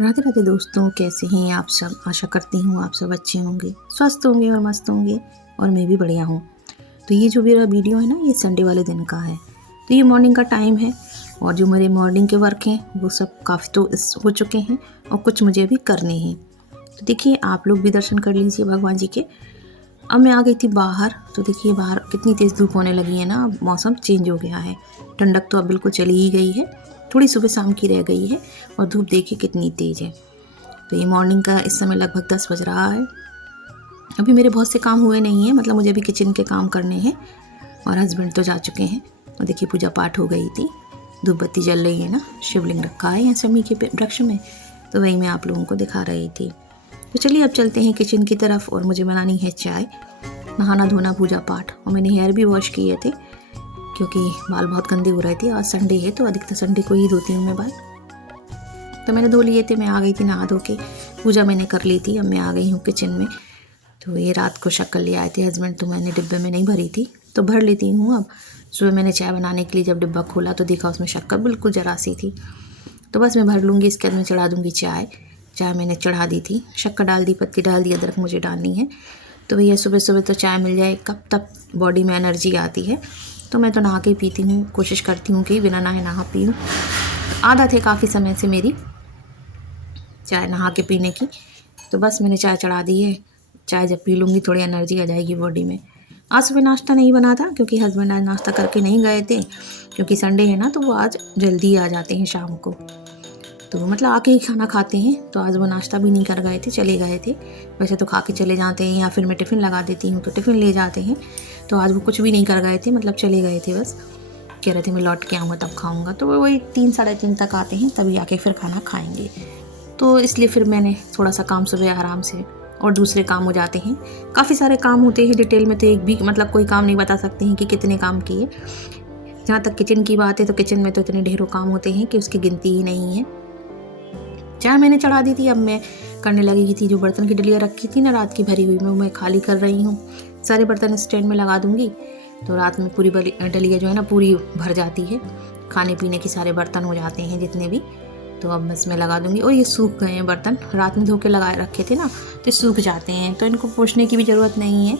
राधे राधे दोस्तों, कैसे हैं आप सब। आशा करती हूँ आप सब अच्छे होंगे, स्वस्थ होंगे और मस्त होंगे। और मैं भी बढ़िया हूँ। तो ये जो मेरा वीडियो है ना, ये संडे वाले दिन का है। तो ये मॉर्निंग का टाइम है और जो मेरे मॉर्निंग के वर्क हैं वो सब काफ़ी तो हो चुके हैं और कुछ मुझे अभी करने हैं। तो देखिए, आप लोग भी दर्शन कर लीजिए भगवान जी के। अब मैं आ गई थी बाहर, तो देखिए बाहर कितनी तेज़ धूप होने लगी है ना। अब मौसम चेंज हो गया है, ठंडक तो अब बिल्कुल चली ही गई है, थोड़ी सुबह शाम की रह गई है और धूप देखिए कितनी तेज़ है। तो ये मॉर्निंग का इस समय लगभग 10 बज रहा है। अभी मेरे बहुत से काम हुए नहीं हैं, मतलब मुझे अभी किचन के काम करने हैं और हस्बैंड तो जा चुके हैं। और देखिए पूजा पाठ हो गई थी, धूप बत्ती जल रही है ना, शिवलिंग रखा है यहाँ शमी के वृक्ष में, तो वही मैं आप लोगों को दिखा रही थी। तो चलिए अब चलते हैं किचन की तरफ और मुझे बनानी है चाय, नहाना धोना पूजा पाठ। और मैंने हेयर भी वॉश किए थे क्योंकि बाल बहुत गंदे हो रहे थे। आज संडे है तो अधिकतर संडे को ही धोती हूँ मैं बाल, तो मैंने धो लिए थे। मैं आ गई थी नहा धो के, पूजा मैंने कर ली थी। अब मैं आ गई हूँ किचन में। तो ये रात को शक्कर ले आए थे हस्बैंड, तो मैंने डिब्बे में नहीं भरी थी तो भर लेती हूँ अब। सुबह मैंने चाय बनाने के लिए जब डिब्बा खोला तो देखा उसमें शक्कर बिल्कुल जरा सी थी, तो बस मैं भर लूँगी। इसके बाद मैं चढ़ा दूँगी चाय। चाय मैंने चढ़ा दी थी, शक्कर डाल दी, पत्ती डाल दी, अदरक मुझे डालनी है। तो भैया सुबह सुबह तो चाय मिल जाए कब तक बॉडी में एनर्जी आती है। तो मैं तो नहा के पीती हूँ, कोशिश करती हूँ कि बिना नहाए नहा पीऊँ। आदत है काफ़ी समय से मेरी चाय नहा के पीने की, तो बस मैंने चाय चढ़ा दी है। चाय जब पी लूँगी थोड़ी एनर्जी आ जाएगी बॉडी में। आज सुबह नाश्ता नहीं बना था क्योंकि हस्बैंड आज नाश्ता करके नहीं गए थे, क्योंकि संडे है ना, तो वो आज जल्दी आ जाते हैं शाम को, तो मतलब आके ही खाना खाते हैं। तो आज वो नाश्ता भी नहीं कर गए थे, चले गए थे। वैसे तो खा के चले जाते हैं या फिर मैं टिफ़िन लगा देती हूँ तो टिफ़िन ले जाते हैं। तो आज वो कुछ भी नहीं कर गए थे, मतलब चले गए थे, बस कह रहे थे मैं लौट के आऊँगा तब खाऊँगा। तो वही 3 साढ़े 3 तक आते हैं, तभी आके फिर खाना खाएँगे। तो इसलिए फिर मैंने थोड़ा सा काम सुबह आराम से, और दूसरे काम हो जाते हैं। काफ़ी सारे काम होते हैं, डिटेल में तो एक भी मतलब कोई काम नहीं बता सकते हैं कि कितने काम किए। जहाँ तक किचन की बात है तो किचन में तो इतने ढेरों काम होते हैं कि उसकी गिनती ही नहीं है। चाय मैंने चढ़ा दी थी, अब मैं करने लगी थी जो बर्तन की डलिया रखी थी ना रात की भरी हुई, मैं खाली कर रही हूँ। सारे बर्तन स्टैंड में लगा दूँगी तो रात में पूरी डलिया जो है ना पूरी भर जाती है। खाने पीने के सारे बर्तन हो जाते हैं जितने भी, तो अब बस मैं लगा दूँगी। और ये सूख गए हैं बर्तन, रात में धो के लगा रखे थे ना, तो सूख जाते हैं, तो इनको पोंछने की भी ज़रूरत नहीं है।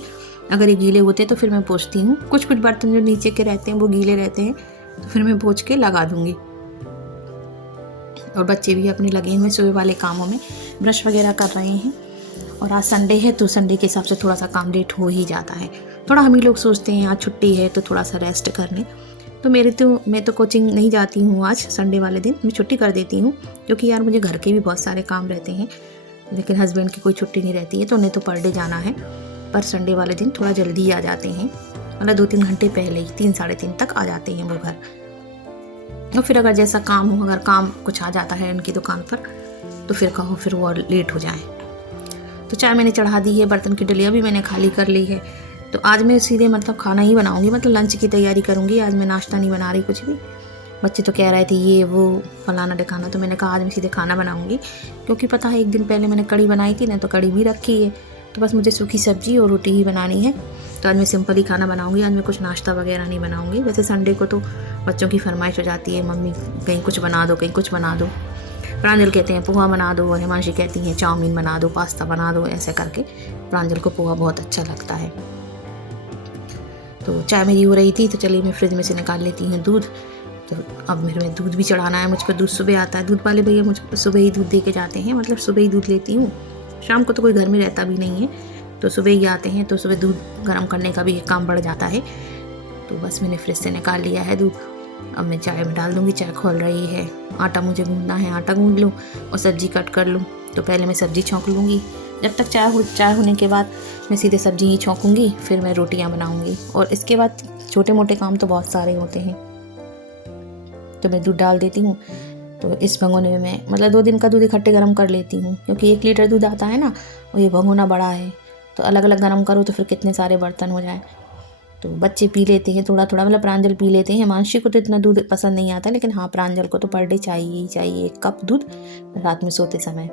अगर ये गीले होते तो फिर मैं पोंछती हूँ। कुछ कुछ बर्तन जो नीचे के रहते हैं वो गीले रहते हैं, तो फिर मैं पोंछ के लगा दूँगी। और बच्चे भी अपने लगे हुए सुबह वाले कामों में, ब्रश वगैरह कर रहे हैं। और आज संडे है तो संडे के हिसाब से थोड़ा सा काम लेट हो ही जाता है। थोड़ा हम ही लोग सोचते हैं आज छुट्टी है तो थोड़ा सा रेस्ट कर लें। तो मैं तो कोचिंग नहीं जाती हूँ आज संडे वाले दिन, मैं छुट्टी कर देती हूँ क्योंकि यार मुझे घर के भी बहुत सारे काम रहते हैं। लेकिन हस्बैंड की कोई छुट्टी नहीं रहती है तो उन्हें तो पर डे जाना है, पर संडे वाले दिन थोड़ा जल्दी आ जाते हैं, मतलब 2-3 घंटे पहले ही, 3 साढ़े 3 तक आ जाते हैं वो घर। और फिर अगर जैसा काम हो, अगर काम कुछ आ जाता है उनकी दुकान पर, तो फिर कहो फिर वो लेट हो जाए। तो चाय मैंने चढ़ा दी है, बर्तन की डलिया भी मैंने खाली कर ली है। तो आज मैं सीधे मतलब खाना ही बनाऊंगी, मतलब लंच की तैयारी करूंगी। आज मैं नाश्ता नहीं बना रही कुछ भी। बच्चे तो कह रहे थे ये वो फलाना दिखाना, तो मैंने कहा आज मैं सीधे खाना बनाऊंगी, क्योंकि पता है एक दिन पहले मैंने कड़ी बनाई थी ना, तो कड़ी भी रखी है, तो बस मुझे सूखी सब्जी और रोटी ही बनानी है। तो आज मैं सिंपल ही खाना बनाऊंगी, आज मैं कुछ नाश्ता वगैरह नहीं बनाऊंगी। वैसे संडे को तो बच्चों की फरमाइश हो जाती है, मम्मी कहीं कुछ बना दो, कहीं कुछ बना दो। प्रांजल कहते हैं पोहा बना दो, और हिमांशी कहती हैं चाउमीन बना दो, पास्ता बना दो, ऐसे करके। प्रांजल को पोहा बहुत अच्छा लगता है। तो चाय मेरी हो रही थी, तो चलिए मैं फ्रिज में से निकाल लेती हूँ दूध। तो अब मेरे में दूध भी चढ़ाना है, मुझ पर दूध सुबह आता है, दूध वाले भैया मुझ सुबह ही दूध दे के जाते हैं, मतलब सुबह ही दूध लेती हूँ। शाम को तो कोई घर में रहता भी नहीं है, तो सुबह ही आते हैं, तो सुबह दूध गर्म करने का भी एक काम बढ़ जाता है। तो बस मैंने फ्रिज से निकाल लिया है दूध। अब मैं चाय में डाल दूँगी, चाय खोल रही है। आटा मुझे गूँधना है, आटा गूँध लूँ और सब्ज़ी कट कर लूँ। तो पहले मैं सब्ज़ी छौंक लूँगी, जब तक चाय होने के बाद मैं सीधे सब्ज़ी ही छौंकूँगी, फिर मैं रोटियाँ बनाऊँगी। और इसके बाद छोटे मोटे काम तो बहुत सारे होते हैं। तो मैं दूध डाल देती हूँ। तो इस भगोने में मैं मतलब 2 दिन का दूध इकट्ठे गर्म कर लेती हूँ, क्योंकि 1 लीटर दूध आता है ना, और ये भगोना बड़ा है, तो अलग अलग गर्म करो तो फिर कितने सारे बर्तन हो जाए। तो बच्चे पी लेते हैं थोड़ा थोड़ा, मतलब प्रांजल पी लेते हैं। हिमांशी को तो इतना दूध पसंद नहीं आता, लेकिन हाँ प्रांजल को तो पर डे चाहिए ही चाहिए 1 कप दूध रात में सोते समय।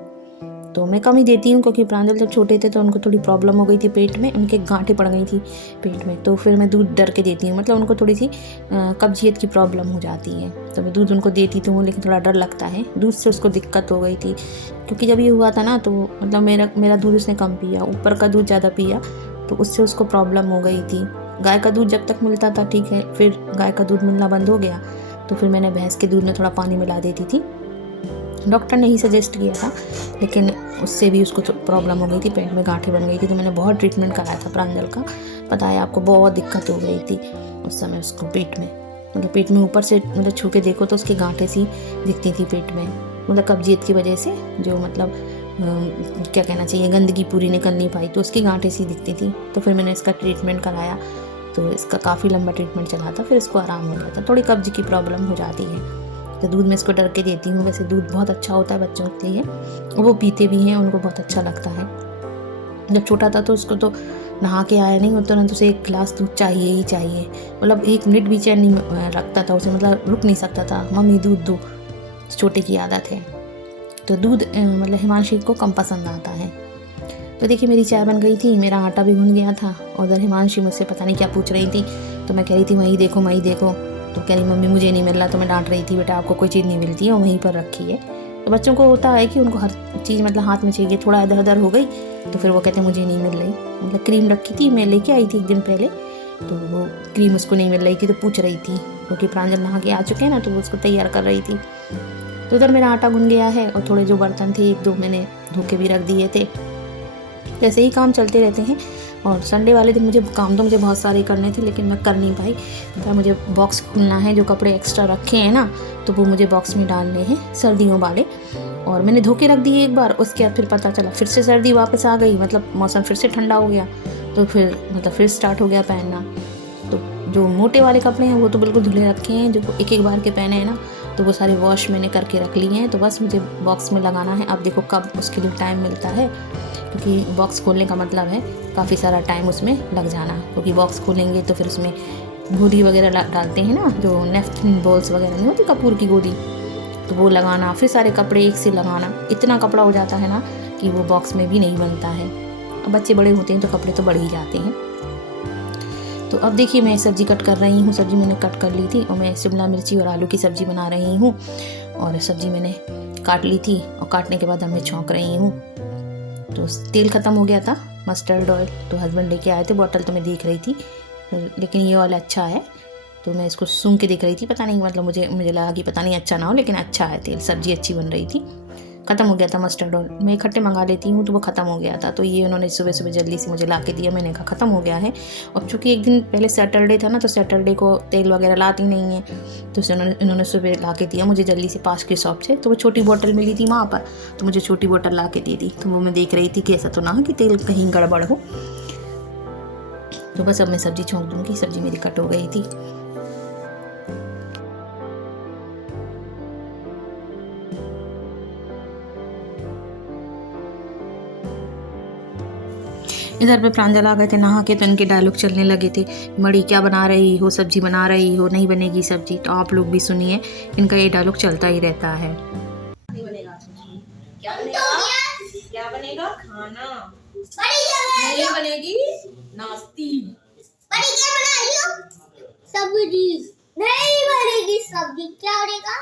तो मैं कम ही देती हूँ, क्योंकि प्रांजल जब छोटे थे तो उनको थोड़ी प्रॉब्लम हो गई थी पेट में, उनके गांठें पड़ गई थी पेट में, तो फिर मैं दूध डर के देती हूँ, मतलब उनको थोड़ी सी कब्जियत की प्रॉब्लम हो जाती है, तो मैं दूध उनको देती तो हूँ, लेकिन थोड़ा डर लगता है दूध से, उसको दिक्कत हो गई थी। क्योंकि जब ये हुआ था ना, तो मतलब मेरा दूध उसने कम पिया, ऊपर का दूध ज़्यादा पिया, तो उससे उसको प्रॉब्लम हो गई थी। गाय का दूध जब तक मिलता था ठीक है, फिर गाय का दूध मिलना बंद हो गया, तो फिर मैंने भैंस के दूध में थोड़ा पानी मिला देती थी। डॉक्टर ने ही सजेस्ट किया था, लेकिन उससे भी उसको प्रॉब्लम हो गई थी, पेट में गांठें बन गई थी, तो मैंने बहुत ट्रीटमेंट कराया था प्रांजल का। पता है आपको, बहुत दिक्कत हो गई थी उस समय उसको पेट में, मतलब पेट में ऊपर से मतलब छू के देखो तो उसकी गांठें सी दिखती थी पेट में, मतलब कब्जियत की वजह से, जो मतलब क्या कहना चाहिए, गंदगी पूरी निकल नहीं पाई तो उसकी गांठें सी दिखती थी। तो फिर मैंने इसका ट्रीटमेंट कराया, तो इसका काफ़ी लंबा ट्रीटमेंट चला था, फिर इसको आराम हो गया था। थोड़ी कब्ज की प्रॉब्लम हो जाती है, तो दूध में इसको डर के देती हूँ। वैसे दूध बहुत अच्छा होता है बच्चों के लिए, वो पीते भी हैं, उनको बहुत अच्छा लगता है। जब छोटा था तो उसको तो नहा के आया नहीं, तुरंत उसे एक गिलास दूध चाहिए ही चाहिए, मतलब 1 मिनट भी चैन नहीं रखता था उसे, मतलब रुक नहीं सकता था, मम्मी दूध दो, छोटे की आदत है। तो दूध मतलब हिमांशी को कम पसंद आता है। तो देखिए मेरी चाय बन गई थी, मेरा आटा भी भुन गया था, और उधर हिमांशी मुझसे पता नहीं क्या पूछ रही थी, तो मैं कह रही थी वहीं देखो वहीं देखो, तो कह रही मम्मी मुझे नहीं मिल रहा, तो मैं डांट रही थी बेटा आपको कोई चीज़ नहीं मिलती है, और वहीं पर रखी है। तो बच्चों को होता है कि उनको हर चीज़ मतलब हाथ में चाहिए, थोड़ा इधर उधर हो गई तो फिर वो कहते हैं मुझे नहीं मिल रही। मतलब क्रीम रखी थी, मैं लेके आई थी 1 दिन पहले, तो वो क्रीम उसको नहीं मिल रही थी, तो पूछ रही थी, क्योंकि प्रांजल नहा के आ चुके हैं ना, तो वो उसको तैयार कर रही थी। तो उधर मेरा आटा गुन गया है, और थोड़े जो बर्तन थे 1-2 मैंने धो के भी रख दिए थे। ऐसे ही काम चलते रहते हैं, और संडे वाले दिन मुझे बहुत सारे करने थे, लेकिन मैं कर नहीं पाई। तो मुझे बॉक्स खोलना है, जो कपड़े एक्स्ट्रा रखे हैं ना, तो वो मुझे बॉक्स में डालने हैं सर्दियों वाले, और मैंने धो के रख दिए एक बार, उसके बाद फिर पता चला फिर से सर्दी वापस आ गई, मतलब मौसम फिर से ठंडा हो गया, तो फिर मतलब फिर स्टार्ट हो गया पहनना। तो जो मोटे वाले कपड़े हैं वो तो बिल्कुल धुले रखे हैं, जो एक बार के पहने हैं ना, तो वो सारे वॉश मैंने करके रख लिए हैं, तो बस मुझे बॉक्स में लगाना है। अब देखो कब उसके लिए टाइम मिलता है, क्योंकि बॉक्स खोलने का मतलब है काफ़ी सारा टाइम उसमें लग जाना, क्योंकि बॉक्स खोलेंगे तो फिर उसमें गोली वगैरह डालते हैं ना, जो नेफ्थिन बॉल्स वगैरह नहीं होती कपूर की गोली, तो वो लगाना, फिर सारे कपड़े एक से लगाना, इतना कपड़ा हो जाता है ना कि वो बॉक्स में भी नहीं बनता है। अब बच्चे बड़े होते हैं तो कपड़े तो बढ़ ही जाते हैं। तो अब देखिए मैं सब्ज़ी कट कर रही हूँ, सब्ज़ी मैंने कट कर ली थी, और मैं शिमला मिर्ची और आलू की सब्ज़ी बना रही हूँ, और सब्ज़ी मैंने काट ली थी, और काटने के बाद अब मैं छौंक रही हूँ। तो तेल ख़त्म हो गया था, मस्टर्ड ऑयल तो हस्बैंड लेके आए थे, बॉटल तो मैं देख रही थी, लेकिन ये ऑयल अच्छा है, तो मैं इसको सूंघ के देख रही थी, पता नहीं मतलब मुझे लगा कि पता नहीं अच्छा ना हो, लेकिन अच्छा है तेल, सब्ज़ी अच्छी बन रही थी। ख़त्म हो गया था मस्टर्ड ऑयल, मैं इकट्ठे मंगा लेती हूँ तो वो ख़त्म हो गया था, तो ये उन्होंने सुबह सुबह जल्दी से मुझे ला के दिया, मैंने कहा ख़त्म हो गया है। और चूँकि एक दिन पहले सैटरडे था ना, तो सैटरडे को तेल वगैरह लाती नहीं है, तो इन्होंने सुबह ला के दिया मुझे जल्दी से पास की शॉप से, तो वो छोटी बोतल मिली थी वहाँ पर, तो मुझे छोटी बोतल ला के दे दी। तो वो मैं देख रही थी कि ऐसा तो ना हो कि तेल कहीं गड़बड़ हो। तो बस अब मैं सब्ज़ी छौंक दूँगी, सब्ज़ी मेरी कट हो गई थी। इधर पे प्रांजल आ गए थे नहा के, तो इनके डायलॉग चलने लगे थे, मड़ी क्या बना रही हो, सब्जी बना रही हो, नहीं बनेगी सब्जी। तो आप लोग भी सुनिए, इनका ये डायलॉग चलता ही रहता है। नहीं बनेगा, क्या बनेगा, क्या बनेगा, खाना नहीं बनेगी, नाश्ती क्या बना रही हो, सब्जी नहीं बनेगी, सब्जी क्या बनेगा।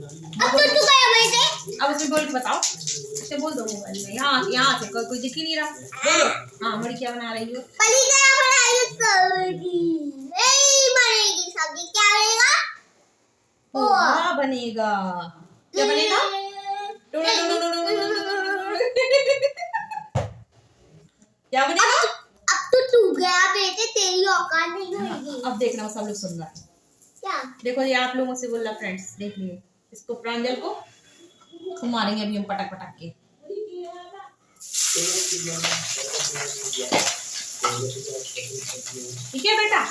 अब तो तू क्या बेटे, अब उसे बोल के बताओ, उसे बोल दो मोबाइल में, यहाँ से कोई दिख ही नहीं रहा, बोलो। हाँ मड़ी क्या बना रही हो, पली क्या बना रही हो, सब्जी नहीं बनेगी, सब्जी क्या बनेगा, पोहा बनेगा। क्या बनेगा, क्या बनेगा। अब तो तू गया बेटे, तेरी औकात नहीं होगी। अब देखना सब लोग सुन रहा है, क्या देखो ये आप लोगों से बोल रहा, फ्रेंड्स देख लिए, इसको प्रांजल को मारेंगे अभी हम पटक पटक के। ठीक है बेटा,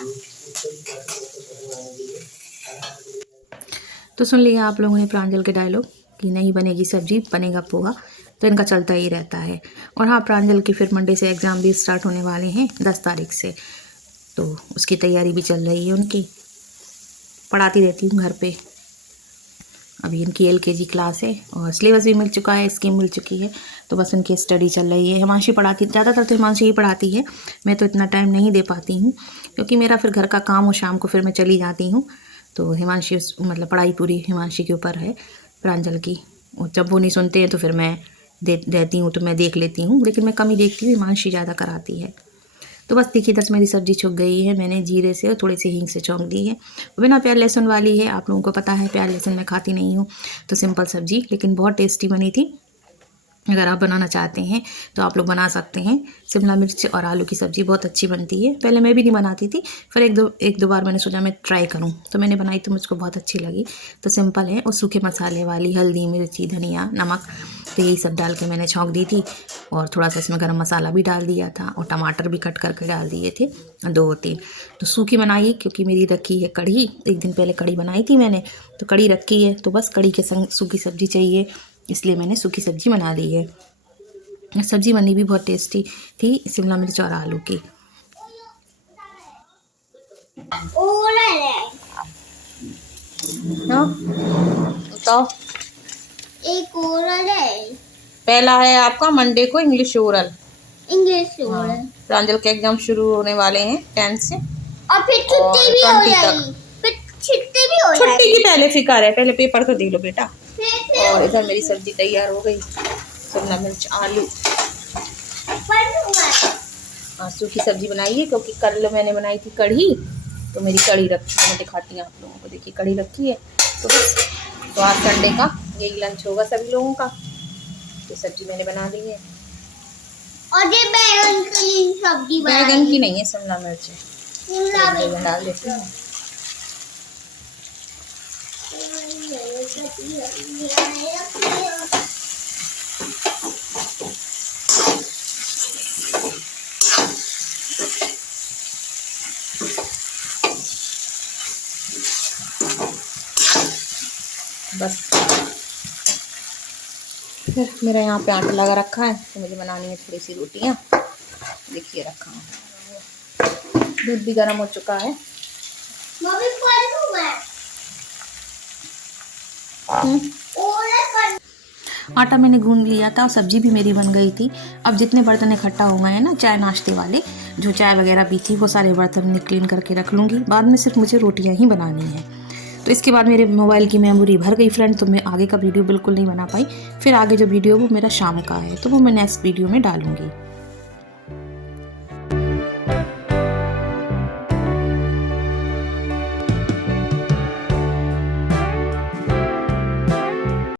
तो सुन लिया आप लोगों ने प्रांजल के डायलॉग कि नहीं बनेगी सब्जी, बनेगा पोहा, तो इनका चलता ही रहता है। और हाँ, प्रांजल के फिर मंडे से एग्ज़ाम भी स्टार्ट होने वाले हैं 10 तारीख से, तो उसकी तैयारी भी चल रही है उनकी, पढ़ाती रहती हूँ घर पे। अभी इनकी LKG क्लास है और सिलेबस भी मिल चुका है, स्कीम मिल चुकी है, तो बस उनकी स्टडी चल रही है। हिमांशी पढ़ाती, ज़्यादातर तो हिमांशी ही पढ़ाती है, मैं तो इतना टाइम नहीं दे पाती हूँ क्योंकि मेरा फिर घर का काम हो, शाम को फिर मैं चली जाती हूँ। तो हिमांशी मतलब पढ़ाई पूरी हिमांशी के ऊपर है, प्रांजल की। और जब वो नहीं सुनते हैं तो फिर मैं देती हूँ, तो मैं देख लेती हूँ, लेकिन मैं कम ही देखती हूँ, हिमांशी ज़्यादा कराती है। तो बस देखिए इधर से मेरी सब्ज़ी छुक गई है, मैंने जीरे से और थोड़ी सी हींग से छौंक दी है। बिना प्याज लहसुन वाली है, आप लोगों को पता है प्याज लहसुन मैं खाती नहीं हूँ, तो सिंपल सब्ज़ी, लेकिन बहुत टेस्टी बनी थी। अगर आप बनाना चाहते हैं तो आप लोग बना सकते हैं। शिमला मिर्च और आलू की सब्ज़ी बहुत अच्छी बनती है। पहले मैं भी नहीं बनाती थी, फिर एक दो बार मैंने सोचा मैं ट्राई करूं, तो मैंने बनाई तो मुझको बहुत अच्छी लगी। तो सिंपल है, और सूखे मसाले वाली, हल्दी, मिर्ची, धनिया, नमक, तो यही सब डाल के मैंने छौंक दी थी। और थोड़ा सा इसमें गरम मसाला भी डाल दिया था और टमाटर भी कट करके डाल दिए थे 2-3। तो सूखी बनाई क्योंकि मेरी रखी है कढ़ी, एक दिन पहले कढ़ी बनाई थी मैंने, तो कढ़ी रखी है, तो बस कढ़ी के संग सूखी सब्ज़ी चाहिए, इसलिए मैंने सूखी सब्ज़ी बना ली है। सब्ज़ी बनी भी बहुत टेस्टी थी, शिमला मिर्च और आलू की। तो एक ओरल है, पहला है आपका मंडे को इंग्लिश ओरल। इंग्लिश ओरल, प्रांजल के एग्जाम शुरू होने वाले हैं 10 से, और फिर छुट्टी भी हो जाएगी, फिर छुट्टी भी हो छुट्टी जाएगी। की पहले फिक्र है, पहले पेपर तो दे लो बेटा। फिर और इधर मेरी सब्जी तैयार हो गई, शिमला मिर्च आलू। सूखी सब्जी बनाई है क्योंकि कल मैंने बनाई थी कढ़ी, तो मेरी कढ़ी रखी है, मैं दिखाती हूँ आप लोगों को। देखिए कढ़ी रखी है, तो बस, तो आज संडे का यही लंच होगा सभी लोगों का। तो सब्जी मैंने बना ली है, और ये बैगन की सब्जी बैगन की नहीं है, शिमला मिर्च है, शिमला बैगन डाल देती हूँ। बस फिर मेरा यहाँ पे आटा लगा रखा है, तो मुझे बनानी है थोड़ी सी रोटियाँ। देखिए रखा हूँ, दूध भी गर्म हो चुका है। आटा मैंने गूंद लिया था और सब्जी भी मेरी बन गई थी। अब जितने बर्तन इकट्ठा हो गए हैं ना चाय नाश्ते वाले, जो चाय वगैरह पी थी, वो सारे बर्तन मैं क्लीन करके रख लूँगी। बाद में सिर्फ मुझे रोटियां ही बनानी है। तो इसके बाद मेरे मोबाइल की मेमोरी भर गई फ्रेंड, तो मैं आगे का वीडियो बिल्कुल नहीं बना पाई। फिर आगे जो वीडियो वो मेरा शाम का है, तो वो मैं नेक्स्ट वीडियो में डालूँगी।